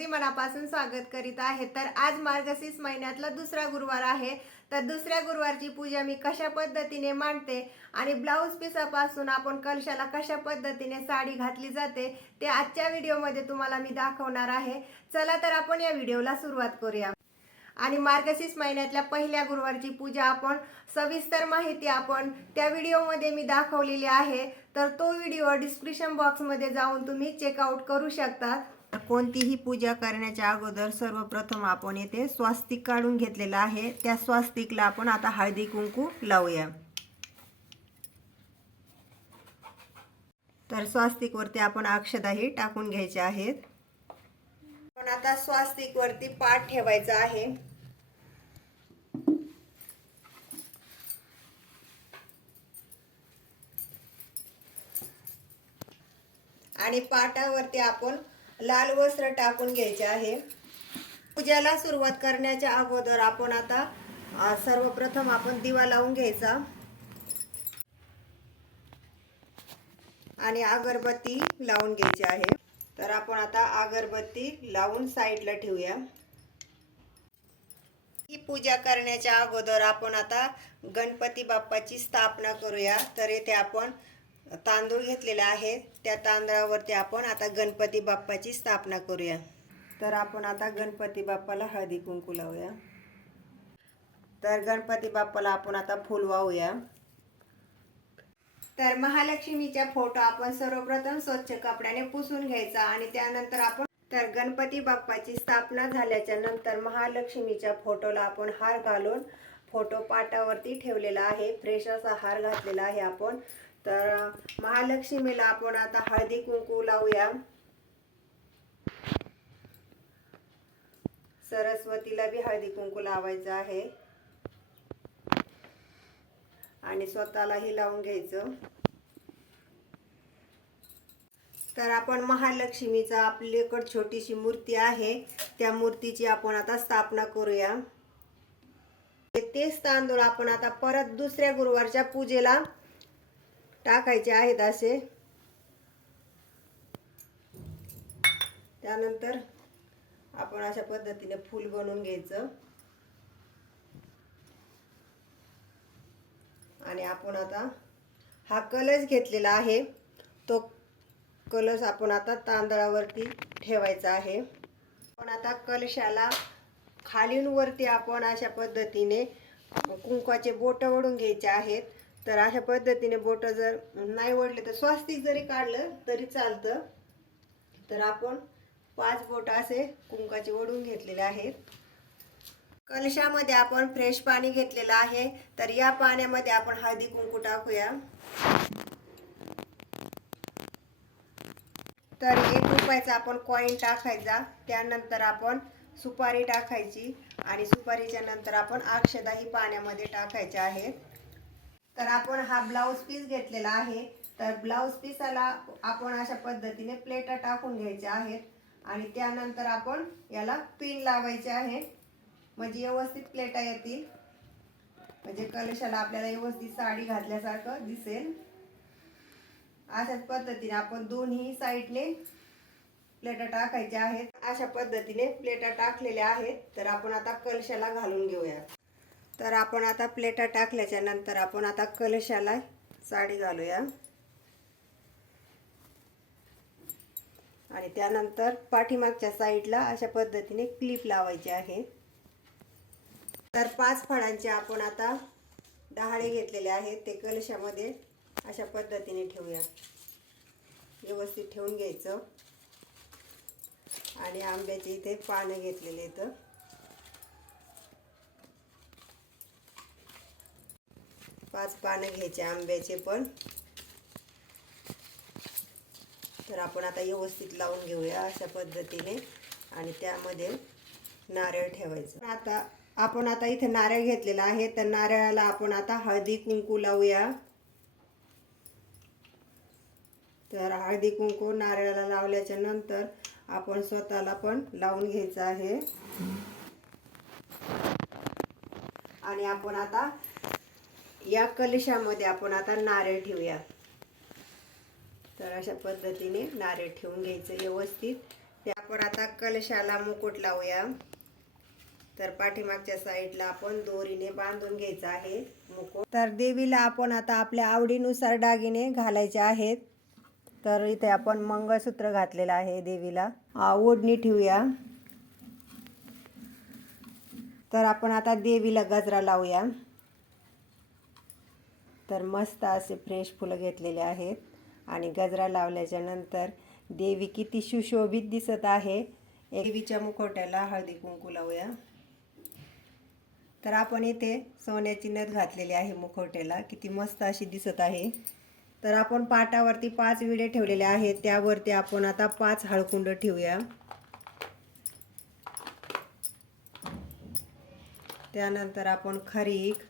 अगदी मनापासून स्वागत करीत आहे. तर आज मार्गशीर्ष महिन्यातला दुसरा गुरुवार आहे. तर दुसऱ्या गुरुवारची पूजा मी कशा पद्धतीने मांडते आणि ब्लाऊज पिसापासून आपण कलशाला कशा पद्धतीने साडी घातली जाते ते आजच्या व्हिडिओमध्ये तुम्हाला मी दाखवणार आहे. चला तर आपण या व्हिडिओला सुरुवात करूया. आणि मार्गशीर्ष महिन्यातल्या पहिल्या गुरुवारची पूजा आपण सविस्तर माहिती आपण त्या व्हिडिओमध्ये मी दाखवलेली आहे. तर तो व्हिडिओ डिस्क्रिप्शन बॉक्समध्ये जाऊन तुम्ही चेकआउट करू शकता. कोणतीही पूजा करण्याच्या अगोदर सर्वप्रथम आपण येथे स्वास्तिक काढून घेतलेला आहे. त्या स्वास्तिकला आपण आता हळदी कुंकू लावूया. तर स्वास्तिकवरती आपण अक्षदाही टाकून घ्यायच्या आहेत. पण आता स्वास्तिक वरती पाठ ठेवायचा आहे. आणि पाटावरती आपण लाल वस्त्र टाकून घ्यायचे आहे. पूजाला सुरुवात करण्याच्या अगोदर आपण आता सर्वप्रथम आपण दिवा लावून घ्यायचा. आणि अगरबत्ती लावून घ्यायची आहे. तर आपण आता अगरबत्ती लावून साईडला ठेवूया. ही पूजा करण्याच्या अगोदर आपण आता गणपती बाप्पाची स्थापना करूया. तर येथे आपण तांदूळ घेतलेला आहे त्या तांदळावरती आपण आता गणपती बाप्पाची स्थापना करूया. तर आपण आता गणपती बाप्पाला हळदी कुंकू लावूया. तर गणपती बाप्पाला आपण आता फुल वाहूया. तर महालक्ष्मीच्या फोटो आपण सर्वप्रथम स्वच्छ कपड्याने पुसून घ्यायचा आणि त्यानंतर आपण तर गणपती बाप्पाची स्थापना झाल्याच्यानंतर महालक्ष्मीच्या फोटोला आपण हार घालून फोटो पाटावरती ठेवलेला आहे. फ्रेश असा हार घातलेला आहे आपण. तर महालक्ष्मीला आपण आता हळदी कुंकू लावूया. सरस्वतीला बी हळदी कुंकू लावायचं आहे. आणि स्वतःलाही लावून घ्यायचं. तर आपण महालक्ष्मीचा आपल्याकडे छोटीशी मूर्ती आहे. त्या मूर्तीची आपण आता स्थापना करूया. तेच तांदूळ आपण आता परत दुसऱ्या गुरुवारच्या पूजेला टाकायचे आहेत असे. त्यानंतर आपण अशा पद्धतीने फूल बनवून घ्यायचं. आणि आपण आता हा कलश घेतलेला आहे. तो कलश आपण आता तांदळावरती ठेवायचा आहे. आपण आता कलशाला खालींवरती आपण अशा पद्धतीने कुंकवाचे बोट ओढून घ्यायचे आहेत. तर अशा पद्धतीने बोट जर नाही ओढले तर स्वास्तिक जरी काढलं तरी चालतं. तर आपण पाच बोट असे कुंकाचे ओढून घेतलेले आहेत. कलशामध्ये आपण फ्रेश पाणी घेतलेलं आहे. तर या पाण्यामध्ये आपण हळदी कुंकू टाकूया. तर एक रुपयाचा आपण कॉईन टाकायचा. त्यानंतर आपण सुपारी टाकायची आणि सुपारीच्या नंतर आपण अक्षदाही पाण्यामध्ये टाकायच्या आहेत तर आपण हा ब्लाऊज पीस घेतलेला आहे. तर ब्लाऊज पीसाला आपण अशा पद्धतीने प्लेटा टाकून घ्यायच्या आहेत. आणि त्यानंतर आपण याला पिन लावायचे आहे. म्हणजे व्यवस्थित प्लेटा येतील. म्हणजे कलशाला आपल्याला व्यवस्थित साडी घातल्यासारखं दिसेल. अशाच पद्धतीने आपण दोन्ही साईडने प्लेटा टाकायच्या आहेत. अशा पद्धतीने प्लेटा टाकलेल्या आहेत. तर आपण आता कलशाला घालून घेऊया तर आपण आता प्लेटा टाकल्याच्या नंतर आपण आता कलशाला साडी घालूया. आणि त्यानंतर पाठीमागच्या साईडला अशा पद्धतीने क्लिप लावायची आहे. तर पाच फळांचे आपण आता डहाळे घेतलेले आहेत ते कलशामध्ये अशा पद्धतीने ठेवूया. व्यवस्थित ठेवून घ्यायचं. आणि आंब्याचे इथे पानं घेतलेले आहेत. पाच पानं घ्यायचे आंब्याचे पण. तर आपण आता व्यवस्थित लावून घेऊया अशा पद्धतीने आणि त्यामध्ये नारळ ठेवायचं. आता आपण आता इथे नारळ घेतलेला आहे तर नारळाला आपण आता हळदी कुंकू लावूया. तर हळदी कुंकू नारळाला लावल्याच्या नंतर आपण स्वतःला पण लावून घ्यायचं आहे. आणि आपण आता या कलशामध्ये आपण आता नारळ ठेवूया तर अशा पद्धतीने नारळ ठेवून घ्यायचं व्यवस्थित. ते आपण आता कलशाला मुकुट लावूया. तर पाठीमागच्या साईडला आपण दोरीने बांधून घ्यायचं आहे मुकुट. तर देवीला आपण आता आपल्या आवडीनुसार दागिने घालायचे आहेत. तर इथे आपण मंगळसूत्र घातलेलं आहे देवीला. ओढणी ठेवूया. तर आपण आता देवीला गजरा लावूया. तर मस्त असे फ्रेश फुलं घेतलेले आहेत. आणि गजरा लावल्याच्या नंतर देवी किती सुशोभित दिसत आहे. देवीच्या मुखवट्याला हळदी कुंकू लावूया. तर आपण इथे सोन्याची नथ घातलेली आहे मुखवट्याला. किती मस्त अशी दिसत आहे. तर आपण पाटावरती पाच विडे ठेवलेले आहेत. त्यावरती आपण आता पाच हळकुंड ठेवूया. त्यानंतर आपण खरीक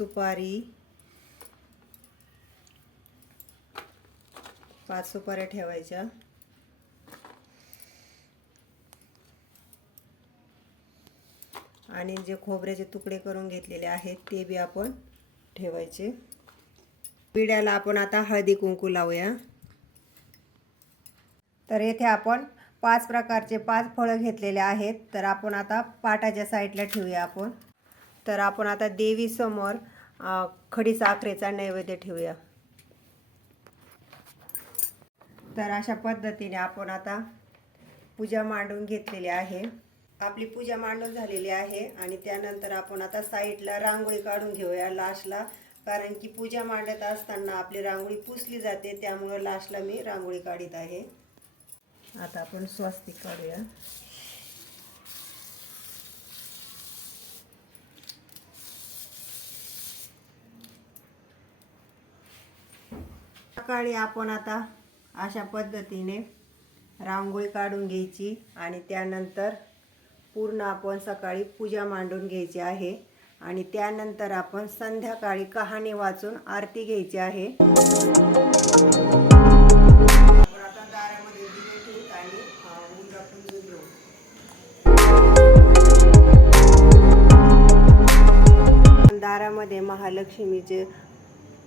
सुपारी. पाच सुपाऱ्या ठेवायच्या. आणि जे खोबऱ्याचे तुकडे करून घेतलेले आहेत ते बी आपण ठेवायचे. पिढ्याला आपण आता हळदी कुंकू लावूया. तर येथे आपण पाच प्रकारचे पाच फळं घेतलेले आहेत. तर आपण आता पाटाच्या साईडला ठेवूया आपण. तर आपण आता देवीसमोर खडी साखरेचा नैवेद्य ठेवूया. तर अशा पद्धतीने आपण आता पूजा मांडून घेतलेली आहे. आपली पूजा मांडून झालेली आहे आणि त्यानंतर आपण आता साईडला रांगोळी काढून घेऊया लास्टला. कारण की पूजा मांडत असताना आपली रांगोळी पुसली जाते त्यामुळं लास्टला मी रांगोळी काढीत आहे. आता आपण स्वस्तिक काढूया. सकाळी आपण आता अशा पद्धतीने रांगोळी काढून घ्यायची आणि त्यानंतर पूर्ण आपण सकाळी पूजा मांडून घ्यायची आहे. आणि त्यानंतर आपण संध्याकाळी कहाणी वाचून आरती घ्यायची आहे. आता दारामध्ये आणि घेऊ दारामध्ये महालक्ष्मीचे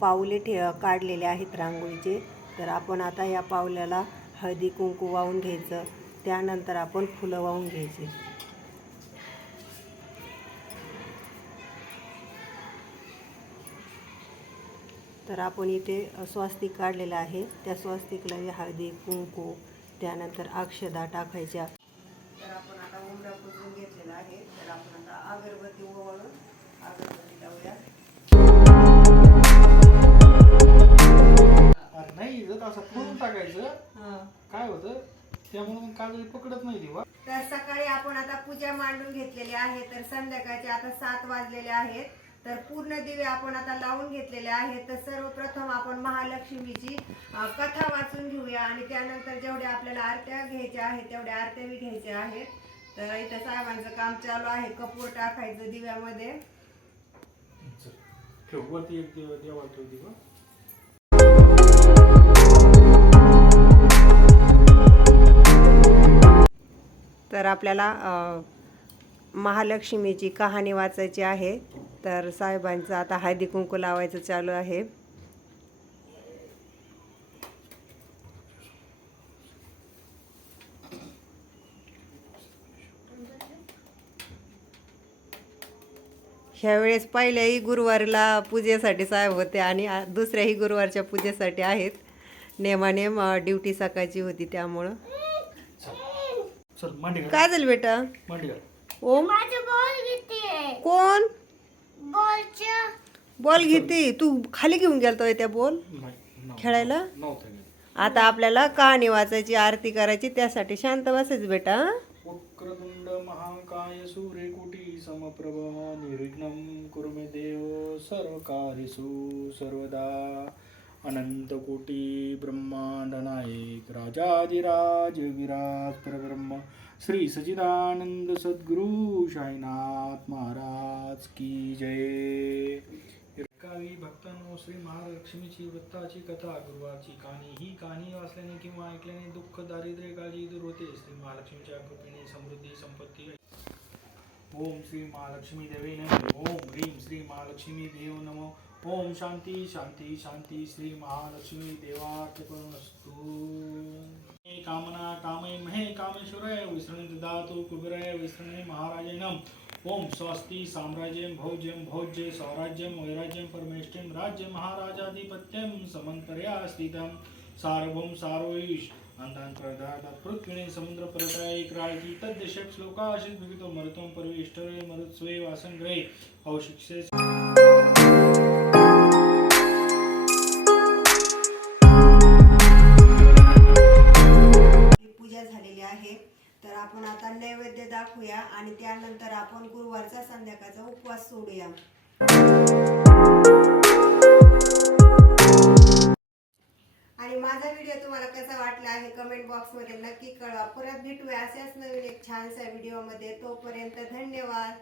पाऊले ठे काढलेले आहेत रांगोळीचे. तर आपण आता या पावल्याला हळदी कुंकू वाहून घ्यायचं. त्यानंतर आपण फुलं वाहून घ्यायची. तर आपण इथे स्वास्तिक काढलेलं आहे. त्या स्वास्तिकला हळदी कुंकू त्यानंतर अक्षदा टाकायच्या. तर आपण आता उमरा पुसून घेतलेला आहे. तर आपण आता अगरबत्ती ओवाळून अगरबत्ती लावूया. नाही जर असं फोडून टाकायचं काय होतं त्यामुळे मग काजळी पकडत नाही ती वा तर सकाळी आपण आता पूजा मांडून घेतलेली आहे तर संध्याकाळचे आता सात वाजलेले आहेत. तर पूर्ण दिवे आपण आता लावून घेतलेले आहेत. तर सर्वप्रथम आपण महालक्ष्मीची कथा वाचून घेऊया. आणि त्यानंतर जेवढ्या आपल्याला आरत्या घ्यायच्या आहेत तेवढ्या आरत्या बी घ्यायच्या आहेत. तर इथं साहेबांचं काम चालू आहे. कपूर टाकायचं दिव्यामध्ये. चल. ठेव वरती एक देव ठेव दिवा तर आपल्याला महालक्ष्मीची कहाणी वाचायची आहे. तर साहेबांचं आता हळदी कुंकू लावायचं चालू आहे. ह्यावेळेस पहिल्याही गुरुवारला पूजेसाठी साहेब होते आणि दुसऱ्याही गुरुवारच्या पूजेसाठी आहेत. नेमानेम ड्युटी सकाळची होती त्यामुळं. चल मांडी घाल. काय झालं बेटा? मांडी घाल. ओम? माझं बॉल घेते. कोण? बॉलच्या बॉल घेते. तू खाली घेऊन गेलतोय त्या बॉल? नाही नव्हतं. खेळायला? नव्हतं गेलं. आता आपल्याला कहाणी वाचायची आरती करायची त्यासाठी शांत बसायचं बेटा हं? वक्रतुंड महाकाय सूर्यकोटी समप्रभ निर्विघ्नं कुरु मे देव सर्वकार्येषु सर्वदा. अनंत कोटी ब्रह्मांड नायक राजाधिराज विराज परब्रह्म श्री सचिदानंद सद्गुरु साईनाथ महाराज की जय। एकावी भक्तांनो श्री महालक्ष्मीची वृत्ताची कथा गुरुवारची कहाणी ही कहाणी वाचल्याने किंवा ऐकल्याने दुःख दारिद्र्य काळजी दूर होते. श्री महालक्ष्मीच्या कृपेने समृद्धी संपत्ती ओम श्री महालक्ष्मी देवी नमो. ओम ह्रीं श्री महालक्ष्मी देव नमो. ओम शांती शांती शांती श्री महालक्ष्मी देवार्पणमस्तु मे कामना कामय महे कामेश्वराय विसृणी ददातु कुबेराय विसृणी महाराजेन ओम स्वस्ति साम्राज्यं भोज्यं भौज्य स्वराज्यम वैराज्यं परमेष्ठिं राज्य महाराजाधिपत्यं समंतर्या स्थितम सार्वभौम सार्वैष अंधान प्रदात पृथ्वीने समुद्र परताय क्राळकी तद्देशक श्लोकाशित विवितो मरुतं परवेष्टरे मरुत्स्वे वासंग्रहे अवशिक्षे आपण आता नैवेद्य दाखवूया आणि त्यानंतर आपण गुरुवारचा संध्याकाळचा उपवास सोडूया. आणि माझा व्हिडिओ तुम्हाला कसा वाटला आहे कमेंट बॉक्समध्ये नक्की कळवा. परत भेटूया अशाच नवीन एक छानसा व्हिडिओमध्ये तोपर्यंत धन्यवाद.